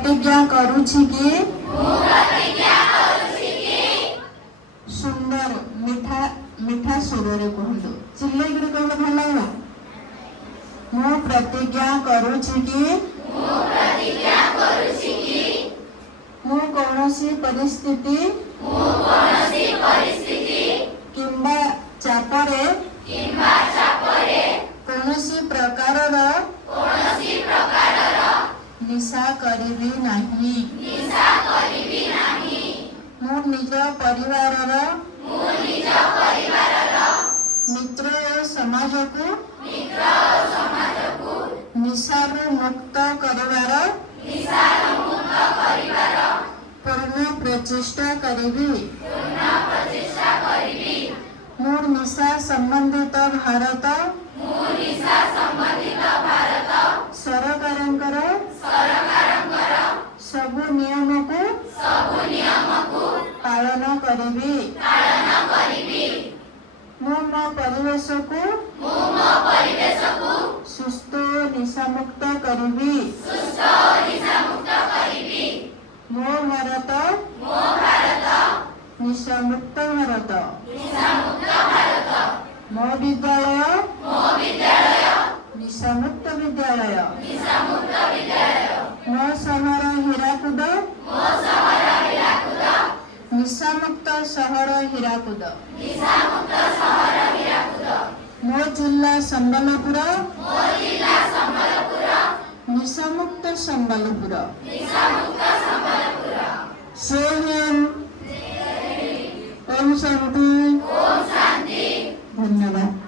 प्रतिज्ञा करूछि कि सुंदर मीठा मीठा सुर कहतु चिल्ले कहले भल लगा। मु प्रतिज्ञा करूछि कि मु कौनसी परिस्थिति किंबा चापरे कौनसी प्रकारर निशा करिबी नाही। मु निज परिवारर मित्र और समाज को निशारू मुक्त करिवार पूर्ण प्रचेष्टा करिबी। मोर निशा संबंधित भारत सरकारंकर सबु नियम को पालन करिबी। मो मो परिवेश को सुस्थ निशा मुक्त करिबी। मो भारत निशा मुक्त भारत। मो विद्यालय निशा मुक्त विद्यालय। मो सहर हीराकुद निशा मुक्त सहर हीराकुद। मो जिला संबलपुर निशा मुक्त संबलपुर। ओम शांति। धन्यवाद।